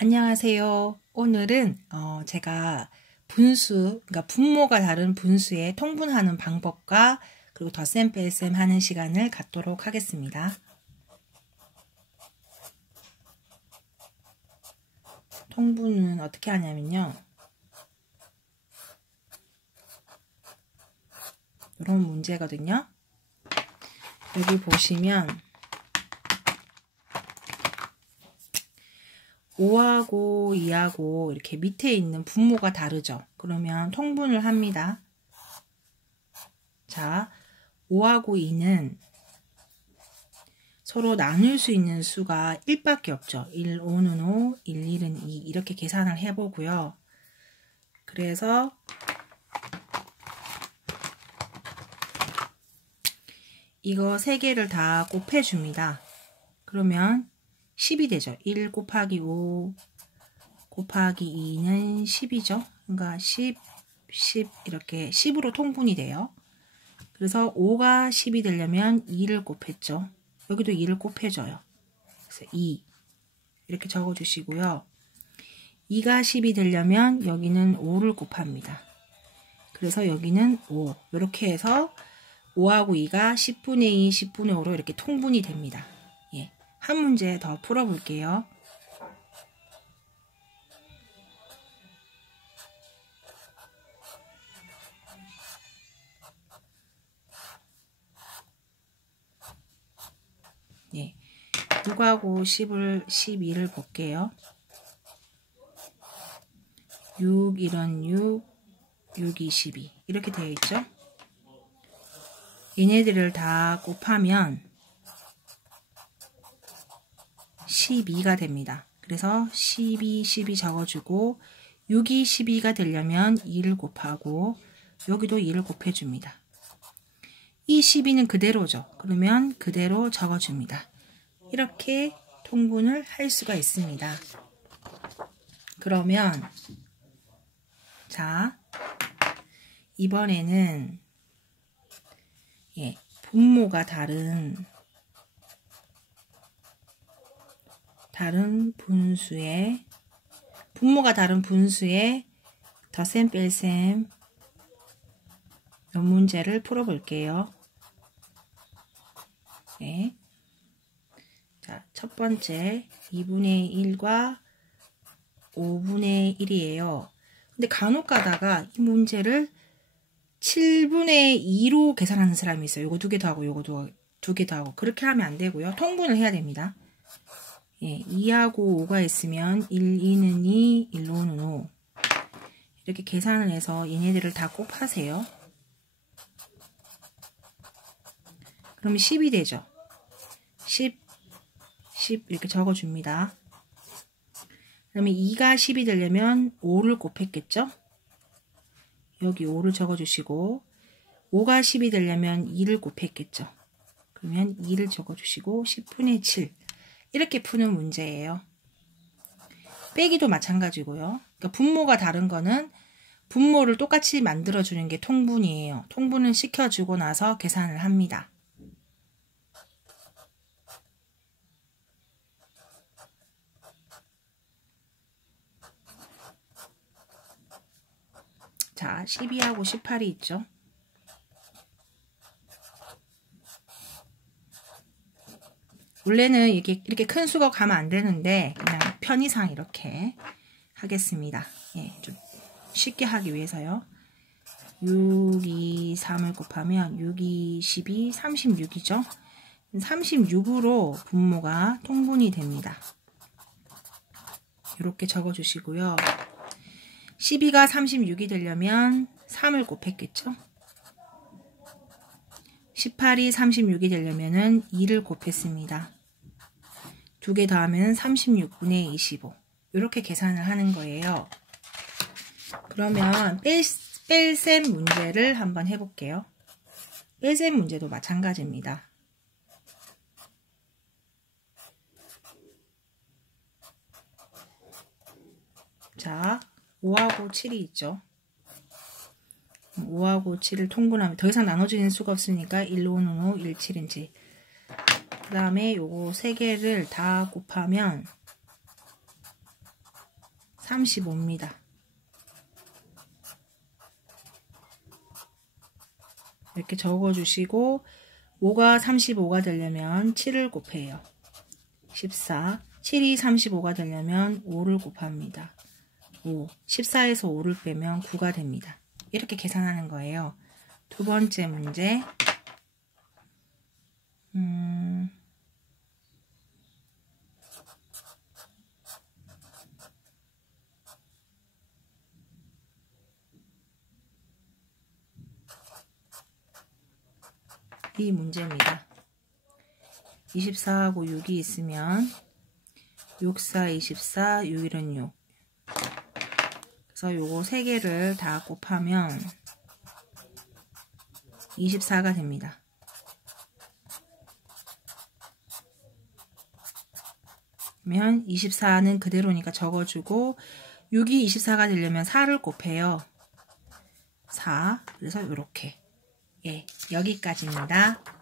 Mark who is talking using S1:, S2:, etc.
S1: 안녕하세요. 오늘은 어, 제가 분수, 그러니까 분모가 다른 분수에 통분하는 방법과 그리고 덧셈 뺄셈 하는 시간을 갖도록 하겠습니다. 통분은 어떻게 하냐면요. 이런 문제거든요. 여기 보시면 5하고 2하고 이렇게 밑에 있는 분모가 다르죠. 그러면 통분을 합니다. 자, 5하고 2는 서로 나눌 수 있는 수가 1밖에 없죠. 1, 5는 5, 1, 1은 2 이렇게 계산을 해보고요. 그래서 이거 3개를 다 곱해줍니다. 그러면 10이 되죠. 1 곱하기 5 곱하기 2는 10이죠. 그러니까 10, 10 이렇게 10으로 통분이 돼요. 그래서 5가 10이 되려면 2를 곱했죠. 여기도 2를 곱해줘요. 그래서 2 이렇게 적어주시고요. 2가 10이 되려면 여기는 5를 곱합니다. 그래서 여기는 5 이렇게 해서 5하고 2가 10분의 2, 10분의 5로 이렇게 통분이 됩니다. 한 문제 더 풀어볼게요. 네. 6하고 10을, 12를 볼게요. 6, 1은 6, 6, 2, 12. 이렇게 되어 있죠? 얘네들을 다 곱하면 12가 됩니다. 그래서 12, 12 적어주고 6이 12가 되려면 2를 곱하고 여기도 2를 곱해줍니다. 이 12는 그대로죠. 그러면 그대로 적어줍니다. 이렇게 통분을 할 수가 있습니다. 그러면 자 이번에는 예, 분모가 다른 다른 분수의 분모가 다른 분수의 덧셈 뺄셈 몇 문제를 풀어볼게요. 네. 자, 첫 번째 2분의 1과 5분의 1이에요. 근데 간혹 가다가 이 문제를 7분의 2로 계산하는 사람이 있어요. 요거 두 개 더 하고 요거 두 개 더 하고 그렇게 하면 안 되고요. 통분을 해야 됩니다. 예, 2하고 5가 있으면 1, 2는 2, 1, 5는 5 이렇게 계산을 해서 얘네들을 다 곱하세요. 그러면 10이 되죠. 10, 10 이렇게 적어줍니다. 그 다음에 2가 10이 되려면 5를 곱했겠죠? 여기 5를 적어주시고 5가 10이 되려면 2를 곱했겠죠? 그러면 2를 적어주시고 10분의 7 이렇게 푸는 문제예요. 빼기도 마찬가지고요. 그러니까 분모가 다른 거는 분모를 똑같이 만들어주는 게 통분이에요. 통분을 시켜주고 나서 계산을 합니다. 자, 12하고 18이 있죠. 원래는 이렇게, 이렇게 큰 수가 가면 안 되는데 그냥 편의상 이렇게 하겠습니다. 예, 좀 쉽게 하기 위해서요. 6, 2, 3을 곱하면 6, 2, 12, 36이죠. 36으로 분모가 통분이 됩니다. 이렇게 적어주시고요. 12가 36이 되려면 3을 곱했겠죠. 18이 36이 되려면 2를 곱했습니다. 두 개 더하면 36분의 25 이렇게 계산을 하는 거예요. 그러면 뺄, 뺄셈 문제를 한번 해볼게요. 뺄셈 문제도 마찬가지입니다. 자, 5하고 7이 있죠. 5하고 7을 통분하면 더 이상 나눠지는 수가 없으니까 1, 5는 5, 1, 7인지 그 다음에 요거 3개를 다 곱하면 35입니다. 이렇게 적어주시고 5가 35가 되려면 7을 곱해요. 14 7이 35가 되려면 5를 곱합니다. 5 14에서 5를 빼면 9가 됩니다. 이렇게 계산하는 거예요. 두 번째 문제 이 문제입니다. 24하고 6이 있으면 6, 4, 24, 6, 1은 6 그래서 요거 3개를 다 곱하면 24가 됩니다. 그러면 24는 그대로니까 적어주고 6이 24가 되려면 4를 곱해요. 4 그래서 이렇게 예 여기까지입니다.